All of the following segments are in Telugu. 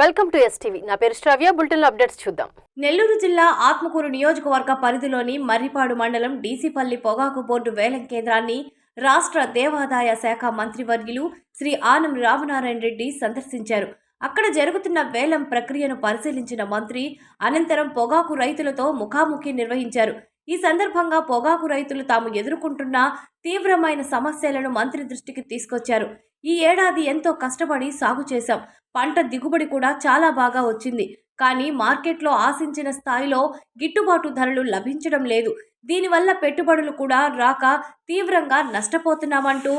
Welcome to STV. నా పేరు శ్రావ్య. బులెటిన్ అప్డేట్స్ చూద్దాం. నెల్లూరు జిల్లా ఆత్మకూరు నియోజకవర్గ పరిధిలోని మర్రిపాడు మండలం డీసీపల్లి పొగాకు బోర్డు వేలం కేంద్రాన్ని రాష్ట్ర దేవాదాయ శాఖ మంత్రివర్యులు శ్రీ ఆనం రామనారాయణ రెడ్డి సందర్శించారు. అక్కడ జరుగుతున్న వేలం ప్రక్రియను పరిశీలించిన మంత్రి అనంతరం పొగాకు రైతులతో ముఖాముఖి నిర్వహించారు. ఈ సందర్భంగా పొగాకు రైతులు తాము ఎదుర్కొంటున్న తీవ్రమైన సమస్యలను మంత్రి దృష్టికి తీసుకొచ్చారు. ఈ ఏడాది ఎంతో కష్టపడి సాగు చేశాం. పంట దిగుబడి కూడా చాలా బాగా వచ్చింది. కానీ మార్కెట్లో ఆశించిన స్థాయిలో గిట్టుబాటు ధరలు లభించడం లేదు. దీనివల్ల పెట్టుబడులు కూడా రాక తీవ్రంగా నష్టపోతున్నామంటూ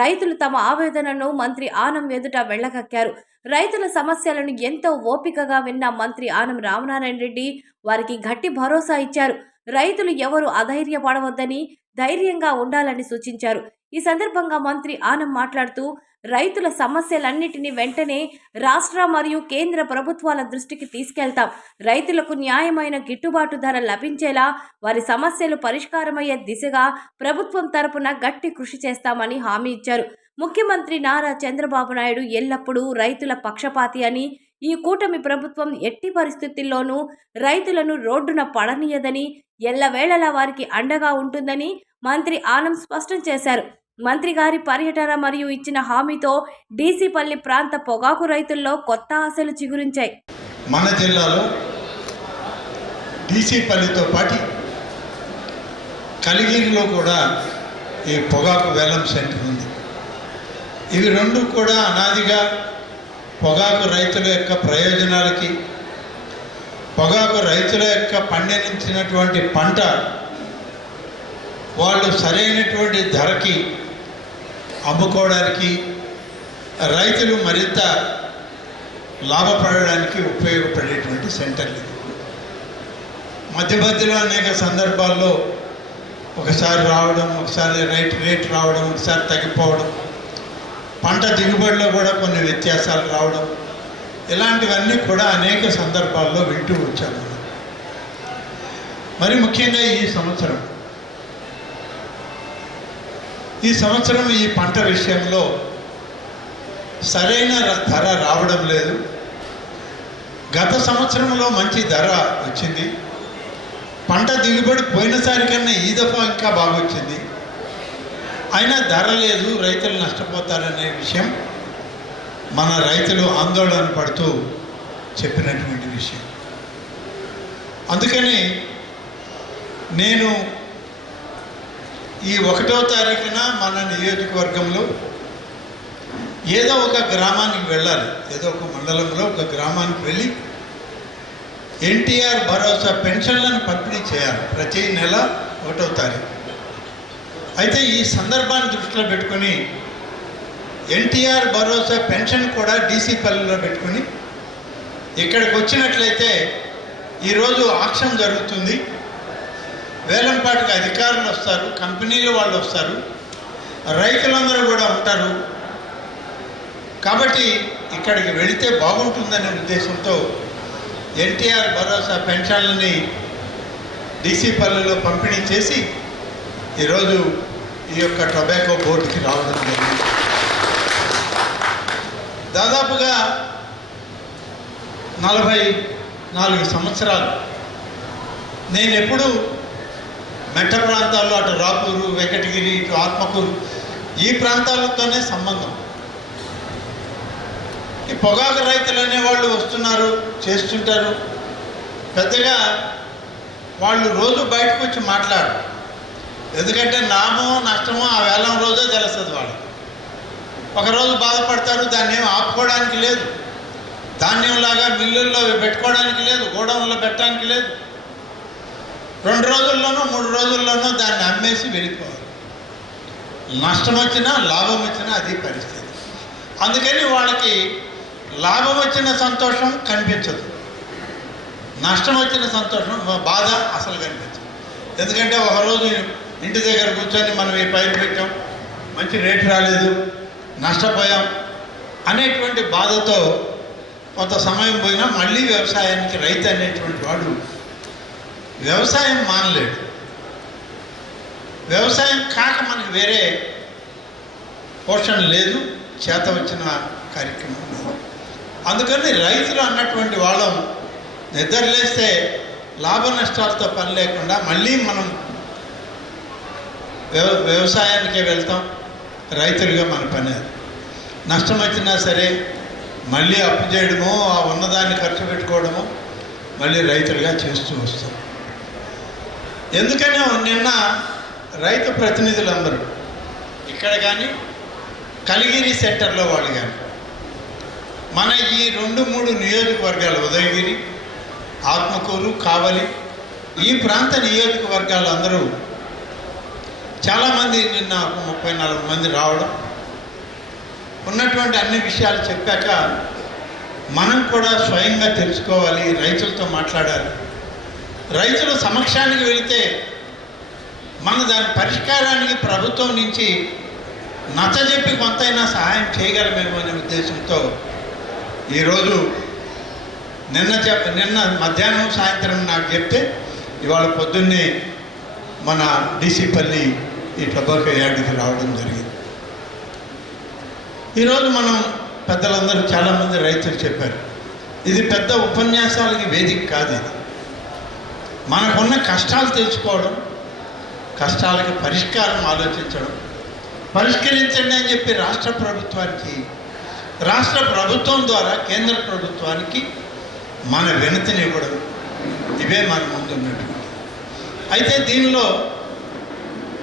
రైతులు తమ ఆవేదనను మంత్రి ఆనం ఎదుట వెళ్లగక్కారు. రైతుల సమస్యలను ఎంతో ఓపికగా విన్న మంత్రి ఆనం రామనారాయణ రెడ్డి వారికి గట్టి భరోసా ఇచ్చారు. రైతులు ఎవరు అధైర్యపడవద్దని, ధైర్యంగా ఉండాలని సూచించారు. ఈ సందర్భంగా మంత్రి ఆనం మాట్లాడుతూ రైతుల సమస్యలన్నిటినీ వెంటనే రాష్ట్ర మరియు కేంద్ర ప్రభుత్వాల దృష్టికి తీసుకెళ్తాం. రైతులకు న్యాయమైన గిట్టుబాటు ధర లభించేలా వారి సమస్యలు పరిష్కారమయ్యే దిశగా ప్రభుత్వం తరపున గట్టి కృషి చేస్తామని హామీ ఇచ్చారు. ముఖ్యమంత్రి నారా చంద్రబాబు నాయుడు ఎల్లప్పుడూ రైతుల పక్షపాతి అని, ఈ కూటమి ప్రభుత్వం ఎట్టి పరిస్థితుల్లోనూ రైతులను రోడ్డున పడనీయదని, ఎల్లవేళలా వారికి అండగా ఉంటుందని మంత్రి ఆనం స్పష్టం చేశారు. మంత్రి గారి పర్యటన మరియు ఇచ్చిన హామీతో డీసీపల్లి ప్రాంత పొగాకు రైతుల్లో కొత్త ఆశలు చిగురించాయి. మన జిల్లాలో డీసీపల్లితో పాటు కలిగిరిలో కూడా ఈ పొగాకు వేలం సెంటర్ ఉంది. ఇవి రెండు కూడా అనాదిగా పొగాకు రైతుల యొక్క ప్రయోజనాలకి, పొగాకు రైతుల యొక్క పండించినటువంటి పంట వాళ్ళు సరైనటువంటి ధరకి అమ్ముకోవడానికి, రైతులు మరింత లాభపడడానికి ఉపయోగపడేటువంటి సెంటర్లు. మధ్యలో అనేక సందర్భాల్లో ఒకసారి రావడం, ఒకసారి రేట్ రావడం, ఒకసారి తగ్గిపోవడం, పంట దిగుబడిలో కూడా కొన్ని వ్యత్యాసాలు రావడం, ఇలాంటివన్నీ కూడా అనేక సందర్భాల్లో వింటూ వచ్చాము. మరి ముఖ్యంగా ఈ సంవత్సరం ఈ పంట విషయంలో సరైన ధర రావడం లేదు. గత సంవత్సరంలో మంచి ధర వచ్చింది. పంట దిగుబడి పోయినసారి కన్నా ఈ దఫా ఇంకా బాగా వచ్చింది. అయినా ధర లేదు, రైతులు నష్టపోతారనే విషయం మన రైతులు ఆందోళన పడుతూ చెప్పినటువంటి విషయం. అందుకని నేను ఈ 1వ తారీఖున మన నియోజకవర్గంలో ఏదో ఒక గ్రామానికి వెళ్ళాలి. ఏదో ఒక మండలంలో ఒక గ్రామానికి వెళ్ళి ఎన్టీఆర్ భరోసా పెన్షన్లను పంపిణీ చేయాలి ప్రతి నెల 1వ తారీఖు. అయితే ఈ సందర్భాన్ని దృష్టిలో పెట్టుకొని ఎన్టీఆర్ భరోసా పెన్షన్ కూడా డీసీపల్లిలో పెట్టుకుని ఇక్కడికి వచ్చినట్లయితే ఈరోజు ఆక్షన్ జరుగుతుంది. వేలంపాటికి అధికారులు వస్తారు, కంపెనీలు వాళ్ళు వస్తారు, రైతులందరూ కూడా ఉంటారు. కాబట్టి ఇక్కడికి వెళితే బాగుంటుందనే ఉద్దేశంతో ఎన్టీఆర్ భరోసా పెన్షన్లని డీసీపల్లిలో పంపిణీ చేసి ఈరోజు ఈ యొక్క టొబాకో బోర్డుకి రావడం జరిగింది. దాదాపుగా 44 సంవత్సరాలు నేను ఎప్పుడూ మెట్ట ప్రాంతాల్లో, అటు రాపూరు, వెంకటగిరి, ఇటు ఆత్మకూరు, ఈ ప్రాంతాలతోనే సంబంధం. ఈ పొగాకు రైతులు అనేవాళ్ళు వస్తున్నారు, చేస్తుంటారు. పెద్దగా వాళ్ళు రోజు బయటకు వచ్చి మాట్లాడరు. ఎందుకంటే లాభమో నష్టమో ఆ వేలం రోజే తెలుస్తుంది. వాళ్ళు ఒకరోజు బాధపడతారు, దాన్ని ఏమి ఆపుకోవడానికి లేదు. ధాన్యంలాగా మిల్లుల్లో పెట్టుకోవడానికి లేదు, గోడౌన్లో పెట్టడానికి లేదు. 2 రోజుల్లోనూ 3 రోజుల్లోనూ దాన్ని అమ్మేసి వెళ్ళిపోవాలి. నష్టం వచ్చినా లాభం వచ్చినా అది పరిస్థితి. అందుకని వాళ్ళకి లాభం వచ్చిన సంతోషం కనిపించదు, నష్టం వచ్చిన సంతోషం, బాధ అసలు కనిపించదు. ఎందుకంటే ఒకరోజు ఇంటి దగ్గర కూర్చొని మనం ఈ పైరు పెట్టాం, మంచి రేటు రాలేదు, నష్టపోయాం అనేటువంటి బాధతో కొంత సమయం పోయినా మళ్ళీ వ్యవసాయానికి రైతు అనేటువంటి వాడు వ్యవసాయం మానలేడు. వ్యవసాయం కాక మనకి వేరే పోషణ లేదు, చేత వచ్చిన కార్యక్రమం లేదు. అందుకని రైతులు అన్నటువంటి వాళ్ళం నిద్రలేస్తే లాభ నష్టాలతో పని లేకుండా మళ్ళీ మనం వ్యవసాయానికే వెళ్తాం. రైతులుగా మన పని అది. నష్టం వచ్చినా సరే మళ్ళీ అప్పు చేయడమో, ఆ ఉన్నదాన్ని ఖర్చు పెట్టుకోవడమో మళ్ళీ రైతులుగా చేస్తూ వస్తాం. ఎందుకని నిన్న రైతు ప్రతినిధులందరూ ఇక్కడ కానీ కలిగిరి సెంటర్లో వాళ్ళు కానీ మన ఈ 2-3 నియోజకవర్గాలు ఉదయగిరి, ఆత్మకూరు, కావలి ఈ ప్రాంత నియోజకవర్గాలు అందరూ చాలామంది నిన్న 34 మంది రావడం, ఉన్నటువంటి అన్ని విషయాలు చెప్పాక మనం కూడా స్వయంగా తెలుసుకోవాలి, రైతులతో మాట్లాడాలి. రైతుల సమక్షానికి వెళితే మన దాని పరిష్కారానికి ప్రభుత్వం నుంచి నచ్చజెప్పి కొంతైనా సహాయం చేయగలమేమో అనే ఉద్దేశంతో ఈరోజు నిన్న మధ్యాహ్నం సాయంత్రం నాకు చెప్తే ఇవాళ పొద్దున్నే మన డీసీపల్లి ఈ టొబాకో యార్డుకి రావడం జరిగింది. ఈరోజు మనం పెద్దలందరూ చాలామంది రైతులు చెప్పారు, ఇది పెద్ద ఉపన్యాసాలకి వేదిక కాదు. ఇది మనకున్న కష్టాలు తెలుసుకోవడం, కష్టాలకి పరిష్కారం ఆలోచించడం, పరిష్కరించండి అని చెప్పి రాష్ట్ర ప్రభుత్వం ద్వారా కేంద్ర ప్రభుత్వానికి మన వినతిని ఇవ్వడం, ఇవే మన ముందు ఉన్నటువంటి. అయితే దీనిలో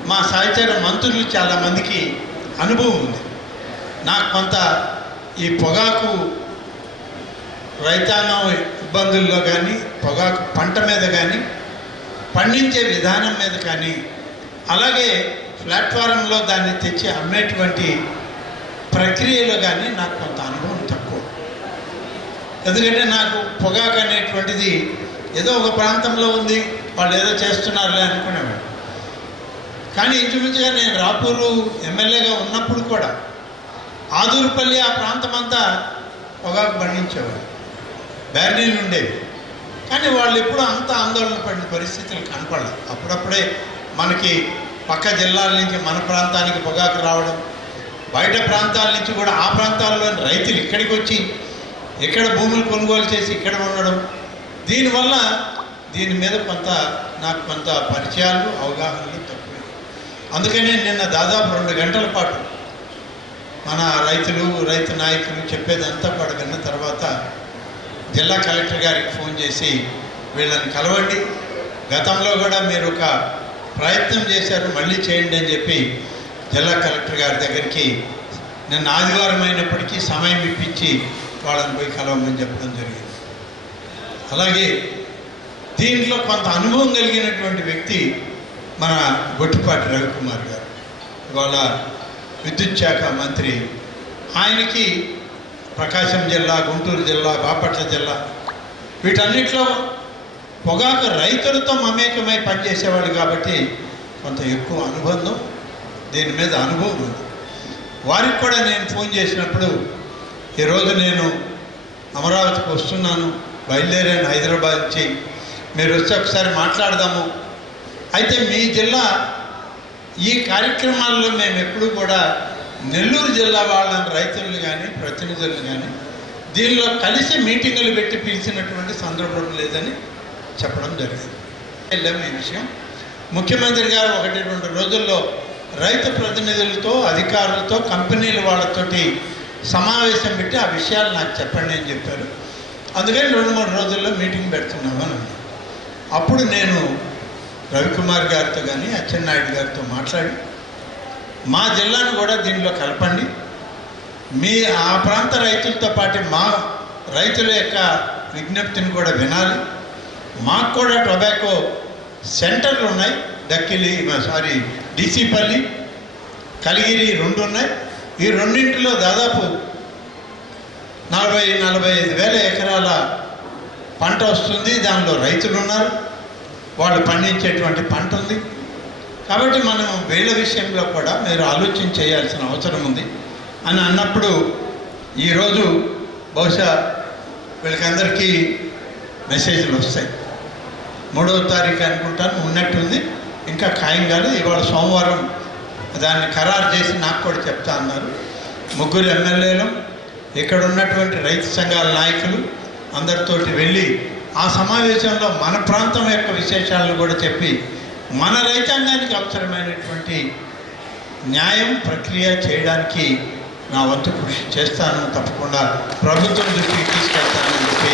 మా సహచర మంత్రులు చాలామందికి అనుభవం ఉంది. నాకు కొంత ఈ పొగాకు రైతాంగం ఇబ్బందుల్లో కానీ, పొగాకు పంట మీద కానీ, పండించే విధానం మీద కానీ, అలాగే ప్లాట్ఫారంలో దాన్ని తెచ్చి అమ్మేటువంటి ప్రక్రియలో కానీ నాకు కొంత అనుభవం తక్కువ. ఎందుకంటే నాకు పొగాకు అనేటువంటిది ఏదో ఒక ప్రాంతంలో ఉంది, వాళ్ళు ఏదో చేస్తున్నారులే అనుకునేవాడు. కానీ ఇంచుమించుగా నేను రాపూరు ఎమ్మెల్యేగా ఉన్నప్పుడు కూడా ఆదూరుపల్లి ఆ ప్రాంతం అంతా పొగాకు పండించేవాడు, బ్యార్నీలు ఉండేవి. కానీ వాళ్ళు ఎప్పుడూ అంత ఆందోళన పడిన పరిస్థితులు కనపడలేదు. అప్పుడప్పుడే మనకి పక్క జిల్లాల నుంచి మన ప్రాంతానికి పొగాకు రావడం, బయట ప్రాంతాల నుంచి కూడా ఆ ప్రాంతాల్లోని రైతులు ఇక్కడికి వచ్చి ఇక్కడ భూములు కొనుగోలు చేసి ఇక్కడ ఉండడం, దీనివల్ల దీని మీద నాకు కొంత పరిచయాలు, అవగాహనలు తక్కువ. అందుకనే నిన్న దాదాపు 2 గంటల పాటు మన రైతు నాయకులు చెప్పేదంతా కూడా విన్న తర్వాత జిల్లా కలెక్టర్ గారికి ఫోన్ చేసి వీళ్ళని కలవండి, గతంలో కూడా మీరు ఒక ప్రయత్నం చేశారు, మళ్ళీ చేయండి అని చెప్పి జిల్లా కలెక్టర్ గారి దగ్గరికి నిన్న ఆదివారం అయినప్పటికీ సమయం ఇప్పించి వాళ్ళని పోయి కలవమని చెప్పడం జరిగింది. అలాగే దీంట్లో కొంత అనుభవం కలిగినటువంటి వ్యక్తి మన గొట్టిపాటి రవికుమార్ గారు, ఇవాళ విద్యుత్ శాఖ మంత్రి. ఆయనకి ప్రకాశం జిల్లా, గుంటూరు జిల్లా, బాపట్ల జిల్లా వీటన్నిటిలో పొగాకు రైతులతో మమేకమై పనిచేసేవాడు కాబట్టి కొంత ఎక్కువ అనుబంధం, దీని మీద అనుభవం ఉంది. వారికి కూడా నేను ఫోన్ చేసినప్పుడు ఈరోజు నేను అమరావతికి వస్తున్నాను, బయలుదేరాను హైదరాబాద్ నుంచి, మీరు వచ్చి ఒకసారి మాట్లాడదాము. అయితే మీ జిల్లా ఈ కార్యక్రమాల్లో మేము ఎప్పుడూ కూడా నెల్లూరు జిల్లా వాళ్ళని రైతులను కానీ ప్రతినిధులను కానీ దీనిలో కలిసి మీటింగులు పెట్టి పిలిచినటువంటి సందర్భం లేదని చెప్పడం జరిగింది. వెళ్ళాము ఈ విషయం. ముఖ్యమంత్రి గారు 1-2 రోజుల్లో రైతు ప్రతినిధులతో, అధికారులతో, కంపెనీల వాళ్ళతోటి సమావేశం పెట్టి ఆ విషయాలు నాకు చెప్పండి అని చెప్పారు. అందుకని 2-3 రోజుల్లో మీటింగ్ పెడుతున్నామని అన్నారు. అప్పుడు నేను రవికుమార్ గారితో కానీ అచ్చెన్నాయుడు గారితో మాట్లాడి మా జిల్లాను కూడా దీనిలో కలపండి, మీ ఆ ప్రాంత రైతులతో పాటు మా రైతుల యొక్క విజ్ఞప్తిని కూడా వినాలి, మాకు కూడా టొబాకో సెంటర్లు ఉన్నాయి, డీసీపల్లి, కలిగిరి 2 ఉన్నాయి. ఈ రెండింటిలో దాదాపు 40-45 వేల ఎకరాల పంట వస్తుంది. దానిలో రైతులు ఉన్నారు, వాళ్ళు పండించేటువంటి పంట ఉంది. కాబట్టి మనం వీళ్ళ విషయంలో కూడా మీరు ఆలోచన చేయాల్సిన అవసరం ఉంది అని అన్నప్పుడు ఈరోజు బహుశా వీళ్ళకందరికీ మెసేజ్లు వస్తాయి. 3వ తారీఖు అనుకుంటాను ఉన్నట్టుంది, ఇంకా ఖాయం కాదు. ఇవాళ సోమవారం దాన్ని ఖరారు చేసి నాకు కూడా చెప్తా అన్నారు. 3 ఎమ్మెల్యేలు, ఇక్కడ ఉన్నటువంటి రైతు సంఘాల నాయకులు అందరితోటి వెళ్ళి ఆ సమావేశంలో మన ప్రాంతం యొక్క విశేషాలను కూడా చెప్పి మన రైతాంగానికి అవసరమైనటువంటి న్యాయం ప్రక్రియ చేయడానికి నా వంతు కృషి చేస్తాను, తప్పకుండా ప్రభుత్వం దృష్టికి తీసుకెళ్తానని చెప్పి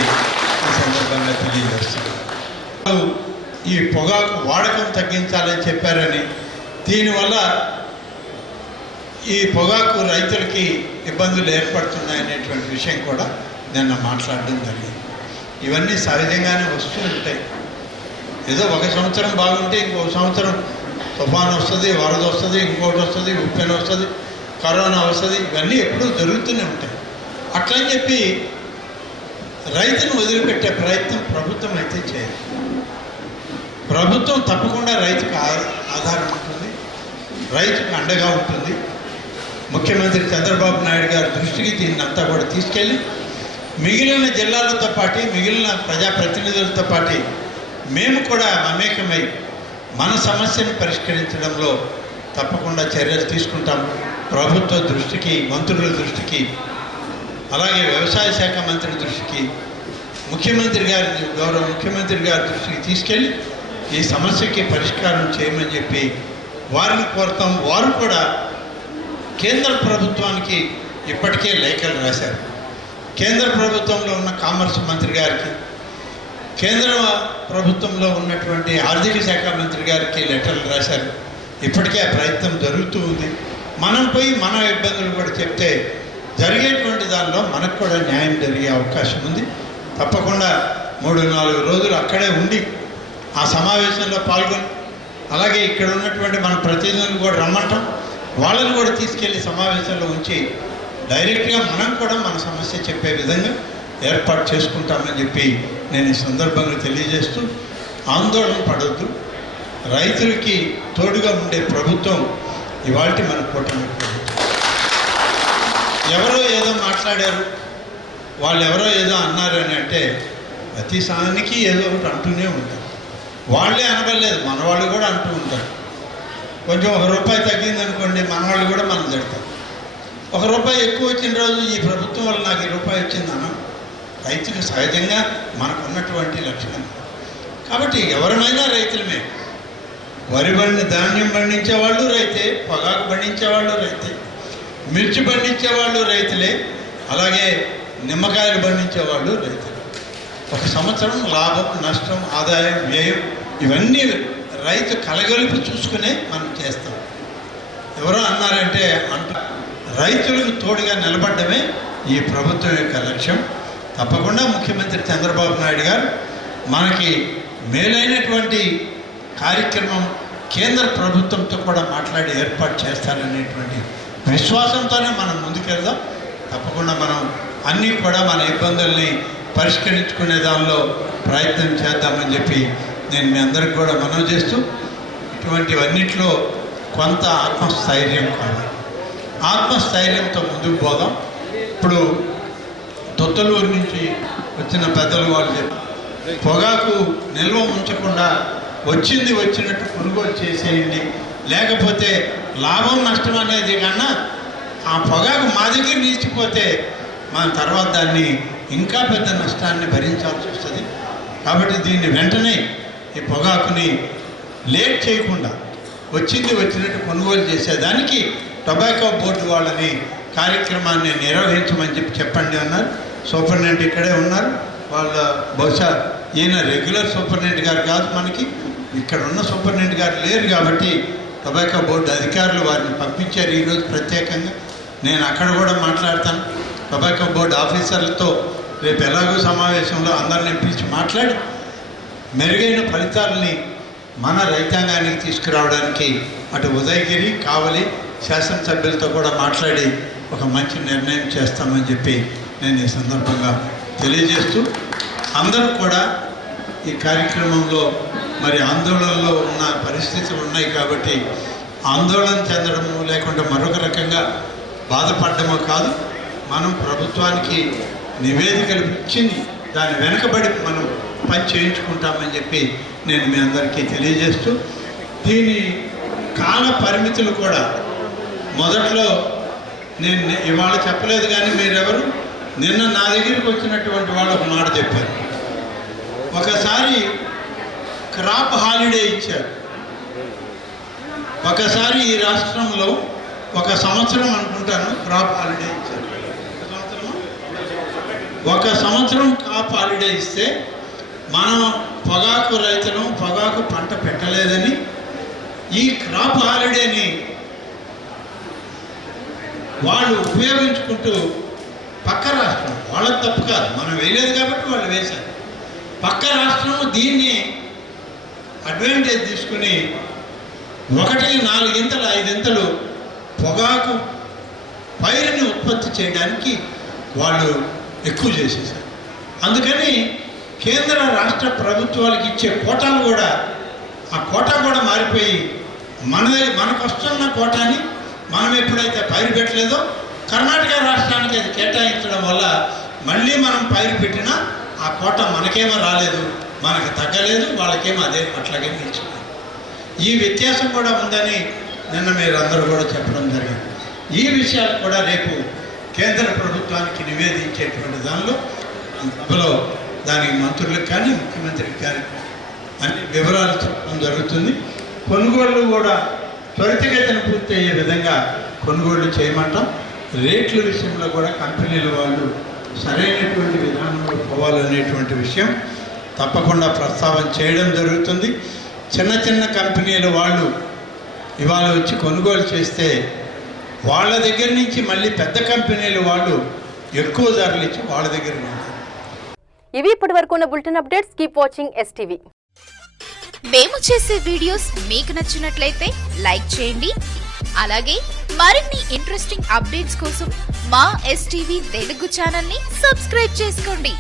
ఈ సందర్భంగా తెలియజేస్తాను. ఈ పొగాకు వాడకం తగ్గించాలని చెప్పారని, దీనివల్ల ఈ పొగాకు రైతులకి ఇబ్బందులు ఏర్పడుతున్నాయనేటువంటి విషయం కూడా నిన్న మాట్లాడడం జరిగింది. ఇవన్నీ సహజంగానే వస్తూ ఉంటాయి. ఏదో ఒక సంవత్సరం బాగుంటే ఇంకో సంవత్సరం తుఫాను వస్తుంది, వరద వస్తుంది, ఇంకోటి వస్తుంది, ఉప్పెన వస్తుంది, కరోనా వస్తుంది. ఇవన్నీ ఎప్పుడూ జరుగుతూనే ఉంటాయి. అట్లని చెప్పి రైతును వదిలిపెట్టే ప్రయత్నం ప్రభుత్వం అయితే చేయదు. ప్రభుత్వం తప్పకుండా రైతుకు ఆధారం ఉంటుంది, రైతుకు అండగా ఉంటుంది. ముఖ్యమంత్రి చంద్రబాబు నాయుడు గారి దృష్టికి దీన్ని అంతా కూడా తీసుకెళ్ళి మిగిలిన జిల్లాలతో పాటు మిగిలిన ప్రజాప్రతినిధులతో పాటు మేము కూడా మమేకమై మన సమస్యను పరిష్కరించడంలో తప్పకుండా చర్యలు తీసుకుంటాం. ప్రభుత్వ దృష్టికి, మంత్రుల దృష్టికి, అలాగే వ్యవసాయ శాఖ మంత్రి దృష్టికి, గౌరవ ముఖ్యమంత్రి గారి దృష్టికి తీసుకెళ్ళి ఈ సమస్యకి పరిష్కారం చేయమని చెప్పి వారిని కోరుతాం. వారు కూడా కేంద్ర ప్రభుత్వానికి ఇప్పటికే లేఖలు రాశారు. కేంద్ర ప్రభుత్వంలో ఉన్న కామర్స్ మంత్రి గారికి, కేంద్ర ప్రభుత్వంలో ఉన్నటువంటి ఆర్థిక శాఖ మంత్రి గారికి లెటర్లు రాశారు. ఇప్పటికే ఆ ప్రయత్నం జరుగుతూ ఉంది. మనం పోయి మన ఇబ్బందులు కూడా చెప్తే జరిగేటువంటి దానిలో మనకు కూడా న్యాయం జరిగే అవకాశం ఉంది. తప్పకుండా 3-4 రోజులు అక్కడే ఉండి ఆ సమావేశంలో పాల్గొని, అలాగే ఇక్కడ ఉన్నటువంటి మన ప్రతినిధులను కూడా రమ్మంటాం, వాళ్ళని కూడా తీసుకెళ్ళి సమావేశంలో ఉంచి డైరెక్ట్గా మనం కూడా మన సమస్య చెప్పే విధంగా ఏర్పాటు చేసుకుంటామని చెప్పి నేను ఈ సందర్భంగా తెలియజేస్తూ, ఆందోళన పడవద్దు. రైతులకి తోడుగా ఉండే ప్రభుత్వం ఇవాల్టి మన కూటమి ప్రభుత్వం. ఎవరో ఏదో మాట్లాడారు, వాళ్ళు ఎవరో ఏదో అన్నారు అని అంటే ప్రతి సానికి ఏదో ఒకటి అంటూనే ఉంటారు. వాళ్ళే అనబడలేదు, మన వాళ్ళు కూడా అంటూ ఉంటారు. కొంచెం ₹1 తగ్గిందనుకోండి, మన వాళ్ళు కూడా మనం తిడతారు. ₹1 ఎక్కువ వచ్చిన రోజు ఈ ప్రభుత్వం వల్ల నాకు ₹1 వచ్చిందన్న రైతుకు సహజంగా మనకు ఉన్నటువంటి లక్షణం. కాబట్టి ఎవరినైనా రైతులమే. ధాన్యం పండించేవాళ్ళు రైతే, పొగాకు పండించేవాళ్ళు రైతే, మిర్చి పండించేవాళ్ళు రైతులే, అలాగే నిమ్మకాయలు పండించేవాళ్ళు రైతులు. ఒక సంవత్సరం లాభం, నష్టం, ఆదాయం, వ్యయం ఇవన్నీ రైతు కలగలిపి చూసుకునే మనం చేస్తాం. ఎవరో అన్నారంటే రైతులకు తోడుగా నిలబడమే ఈ ప్రభుత్వం యొక్క లక్ష్యం. తప్పకుండా ముఖ్యమంత్రి చంద్రబాబు నాయుడు గారు మనకి మేలైనటువంటి కార్యక్రమం కేంద్ర ప్రభుత్వంతో కూడా మాట్లాడి ఏర్పాటు చేస్తారనేటువంటి విశ్వాసంతోనే మనం ముందుకెళ్దాం. తప్పకుండా మనం అన్నీ కూడా మన ఇబ్బందుల్ని పరిష్కరించుకునే దానిలో ప్రయత్నం చేద్దామని చెప్పి నేను మీ అందరికి కూడా మనవి చేస్తూ, ఇటువంటివన్నిట్లో కొంత ఆత్మస్థైర్యం కావాలి. ఆత్మస్థైర్యంతో ముందుకు పోదాం. ఇప్పుడు తొత్తలూరు నుంచి వచ్చిన పెద్దలు వాళ్ళు చెప్పి పొగాకు నిల్వ ఉంచకుండా వచ్చినట్టు కొనుగోలు చేసేయండి, లేకపోతే లాభం నష్టం అనేది కన్నా ఆ పొగాకు మా దగ్గర నిలిచిపోతే మన తర్వాత దాన్ని ఇంకా పెద్ద నష్టాన్ని భరించాల్సి వస్తుంది. కాబట్టి దీన్ని వెంటనే ఈ పొగాకుని లేట్ చేయకుండా వచ్చినట్టు కొనుగోలు చేసేదానికి టొబాకో బోర్డు వాళ్ళని కార్యక్రమాన్ని నిర్వహించమని చెప్పండి అన్నారు. సూపరింటెండెంట్ ఇక్కడే ఉన్నారు. వాళ్ళ బహుశా ఈయన రెగ్యులర్ సూపరింటెండెంట్ గారు కాదు, మనకి ఇక్కడ ఉన్న సూపరింటెండెంట్ గారు లేరు కాబట్టి టొబాకో బోర్డు అధికారులు వారిని పంపించారు ఈరోజు ప్రత్యేకంగా. నేను అక్కడ కూడా మాట్లాడతాను. టొబాకో బోర్డు ఆఫీసర్లతో రేపు ఎలాగో సమావేశంలో అందరిని పిలిచి మాట్లాడి మెరుగైన ఫలితాలని మన రైతాంగానికి తీసుకురావడానికి అటు ఉదయగిరి, కావలి శాసనసభ్యులతో కూడా మాట్లాడి ఒక మంచి నిర్ణయం చేస్తామని చెప్పి నేను ఈ సందర్భంగా తెలియజేస్తూ, అందరూ కూడా ఈ కార్యక్రమంలో మరి ఆందోళనలో ఉన్న పరిస్థితులు ఉన్నాయి కాబట్టి ఆందోళన చెందడము లేకుండా మరొక రకంగా బాధపడడమో కాదు, మనం ప్రభుత్వానికి నివేదికలు ఇచ్చింది దాని వెనకబడి మనం పని చేయించుకుంటామని చెప్పి నేను మీ అందరికీ తెలియజేస్తూ, దీని కాల పరిమితులు కూడా మొదట్లో నేను ఇవాళ చెప్పలేదు కానీ మీరెవరు నిన్న నా దగ్గరికి వచ్చినటువంటి వాళ్ళు ఒక మాట చెప్పారు. ఒకసారి క్రాప్ హాలిడే ఇచ్చారు, ఒకసారి ఈ రాష్ట్రంలో 1 సంవత్సరం అనుకుంటాను క్రాప్ హాలిడే ఇచ్చారు. 1 సంవత్సరం క్రాప్ హాలిడే ఇస్తే మనం పొగాకు రైతులు పొగాకు పంట పెట్టలేదని ఈ క్రాప్ హాలిడేని వాళ్ళు ఉపయోగించుకుంటూ పక్క రాష్ట్రం, వాళ్ళకి తప్పు కాదు, మనం వేయలేదు కాబట్టి వాళ్ళు వేశారు, పక్క రాష్ట్రం దీన్ని అడ్వాంటేజ్ తీసుకుని 1, 4 ఇంతలు 5 ఇంతలు పొగాకు పైరుని ఉత్పత్తి చేయడానికి వాళ్ళు ఎక్కువ చేసేసారు. అందుకని కేంద్ర రాష్ట్ర ప్రభుత్వాలకు ఇచ్చే కోటాలు కూడా ఆ కోటా కూడా మారిపోయి మనకు వస్తున్న కోటాని మనం ఎప్పుడైతే పైరు పెట్టలేదో కర్ణాటక రాష్ట్రానికి అది కేటాయించడం వల్ల మళ్ళీ మనం పైరు పెట్టినా ఆ కోట మనకేమో రాలేదు, మనకు తగ్గలేదు, వాళ్ళకేమో అదే అట్లాగే నిలిచింది. ఈ వ్యత్యాసం కూడా ఉందని నిన్న మీరు అందరూ కూడా చెప్పడం జరిగింది. ఈ విషయాలు కూడా రేపు కేంద్ర ప్రభుత్వానికి నివేదించేటువంటి దానిలో సభలో దానికి మంత్రులకు కానీ ముఖ్యమంత్రికి కానీ అన్ని వివరాలు చెప్పడం జరుగుతుంది. కొనుగోళ్లు కూడా త్వరితగతిన పూర్తయ్యే విధంగా కొనుగోళ్లు చేయమంటాం. రేట్ల విషయంలో కూడా కంపెనీల వాళ్ళు సరైనటువంటి విధానంలో పోవాలనేటువంటి విషయం తప్పకుండా ప్రస్తావన చేయడం జరుగుతుంది. చిన్న చిన్న కంపెనీల వాళ్ళు ఇవాళ వచ్చి కొనుగోలు చేస్తే వాళ్ళ దగ్గర నుంచి మళ్ళీ పెద్ద కంపెనీల వాళ్ళు ఎక్కువ ధరలు ఇచ్చి వాళ్ళ దగ్గర ఉంటారు. ఇవి ఇప్పటి వరకు ఉన్న bulletin updates. Keep watching STV. మేము చేసే వీడియోస్ మీకు నచ్చినట్లయితే లైక్ చేయండి. అలాగే మరిన్ని ఇంట్రెస్టింగ్ అప్డేట్స్ కోసం మా STV తెలుగు ఛానల్ ని సబ్స్క్రైబ్ చేసుకోండి.